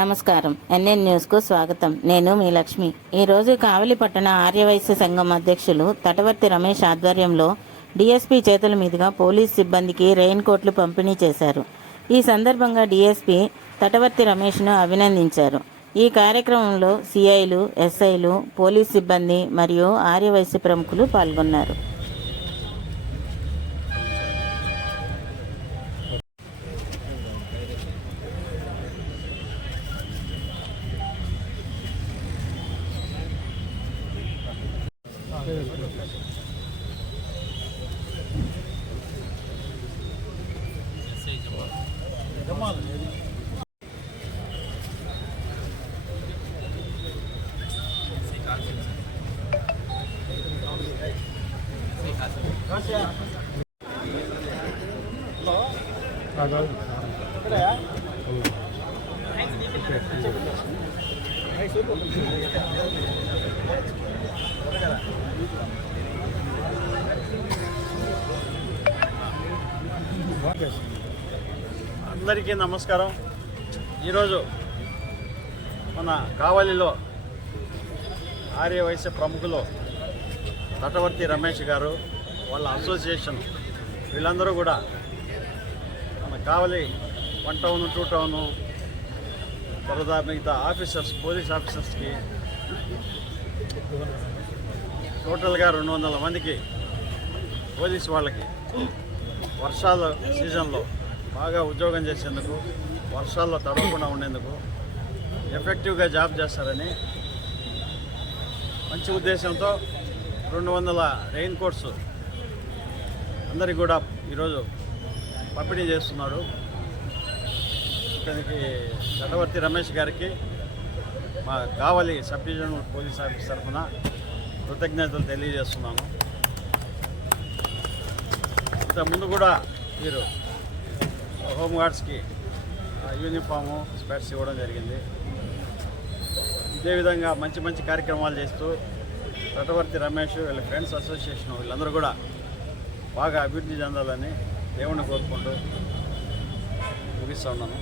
నమస్కారం. ఎన్ఎన్ న్యూస్కు స్వాగతం. నేను మీ లక్ష్మి. ఈరోజు కావలి పట్టణ ఆర్యవైశ్య సంఘం అధ్యక్షులు తటవర్తి రమేష్ ఆధ్వర్యంలో డీఎస్పీ చేతుల మీదుగా పోలీస్ సిబ్బందికి రెయిన్ కోట్లు పంపిణీ చేశారు. ఈ సందర్భంగా డీఎస్పీ తటవర్తి రమేష్ను అభినందించారు. ఈ కార్యక్రమంలో సిఐలు, ఎస్ఐలు, పోలీస్ సిబ్బంది మరియు ఆర్యవైశ్య ప్రముఖులు పాల్గొన్నారు. అందరికీ నమస్కారం. ఈరోజు మన కావలిలో ఆర్యవైశ్య ప్రముఖులు తటవర్తి రమేష్ గారు, వాళ్ళ అసోసియేషన్ వీళ్ళందరూ కూడా మన కావలి 1 టౌన్ 2 టౌను తర్వాత మిగతా ఆఫీసర్స్, పోలీస్ ఆఫీసర్స్కి టోటల్గా 200 మందికి పోలీస్ వాళ్ళకి వర్షాల సీజన్లో బాగా ఉద్యోగం చేసేందుకు, వర్షాల్లో తడవకుండా ఉండేందుకు, ఎఫెక్టివ్గా జాబ్ చేస్తారని మంచి ఉద్దేశంతో 200 రెయిన్ కోట్స్ అందరికి కూడా ఈరోజు పంపిణీ చేస్తున్నాడు. ఇతనికి తటవర్తి రమేష్ గారికి మా కావలి సబ్ డివిజనల్ పోలీస్ ఆఫీస్ తరఫున కృతజ్ఞతలు తెలియజేస్తున్నాను. ఇంతకుముందు కూడా వీరు హోంగార్డ్స్కి యూనిఫాము, స్పెట్స్ ఇవ్వడం జరిగింది. ఇదే విధంగా మంచి మంచి కార్యక్రమాలు చేస్తూ తటవర్తి రమేష్, వీళ్ళ ఫ్రెండ్స్ అసోసియేషన్ వీళ్ళందరూ కూడా బాగా అభివృద్ధి చెందాలని దేవుణ్ణి కోరుకుంటూ ముగిస్తూ ఉన్నాను.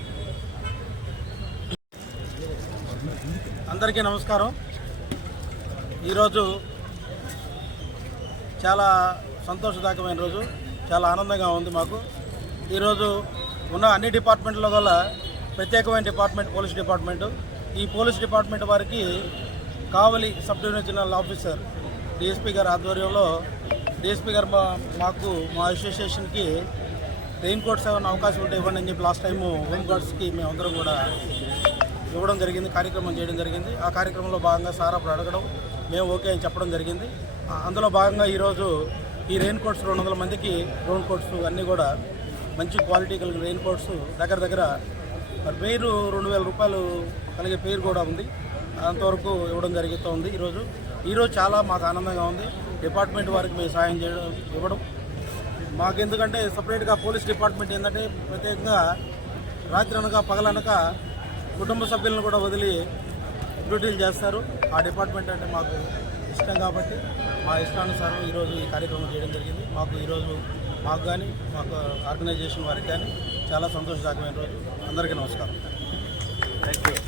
అందరికీ నమస్కారం. ఈరోజు చాలా సంతోషదాయకమైన రోజు, చాలా ఆనందంగా ఉంది మాకు. ఈరోజు ఉన్న అన్ని డిపార్ట్మెంట్ల వల్ల ప్రత్యేకమైన డిపార్ట్మెంట్ పోలీస్ డిపార్ట్మెంటు. ఈ పోలీస్ డిపార్ట్మెంట్ వారికి కావలి సబ్ డివిజనల్ ఆఫీసర్ డిఎస్పీ గారి ఆధ్వర్యంలో డిఎస్పీ గారు మాకు మా అసోసియేషన్కి రెయిన్ కోట్స్ ఏమైనా అవకాశం ఉంటే ఇవ్వండి అని చెప్పి లాస్ట్ టైము హోమ్ గార్డ్స్కి మేమందరం కూడా ఇవ్వడం జరిగింది, కార్యక్రమం చేయడం జరిగింది. ఆ కార్యక్రమంలో భాగంగా సార్ అప్పుడు అడగడం, మేము ఓకే అని చెప్పడం జరిగింది. అందులో భాగంగా ఈరోజు ఈ రెయిన్ కోట్స్ 200 మందికి రెయిన్ కోట్స్ అన్నీ కూడా మంచి క్వాలిటీ కలిగిన రెయిన్ కోట్స్ దగ్గర పేరు 2000 రూపాయలు కలిగే పేరు కూడా ఉంది. అంతవరకు ఇవ్వడం జరుగుతుంది. ఈరోజు చాలా మాకు ఆనందంగా ఉంది. డిపార్ట్మెంట్ వారికి మేము సాయం చేయడం ఇవ్వడం మాకు, ఎందుకంటే సపరేట్గా పోలీస్ డిపార్ట్మెంట్ ఏంటంటే ప్రత్యేకంగా రాత్రి అనక పగలనక కుటుంబ సభ్యులను కూడా వదిలి డ్యూటీలు చేస్తారు. ఆ డిపార్ట్మెంట్ అంటే మాకు ఇష్టం కాబట్టి మా ఇష్టానుసారం ఈరోజు ఈ కార్యక్రమం చేయడం జరిగింది. మాకు కానీ మాకు ఆర్గనైజేషన్ వారికి కానీ చాలా సంతోషదాయకమైన రోజు. అందరికీ నమస్కారం. Thank you.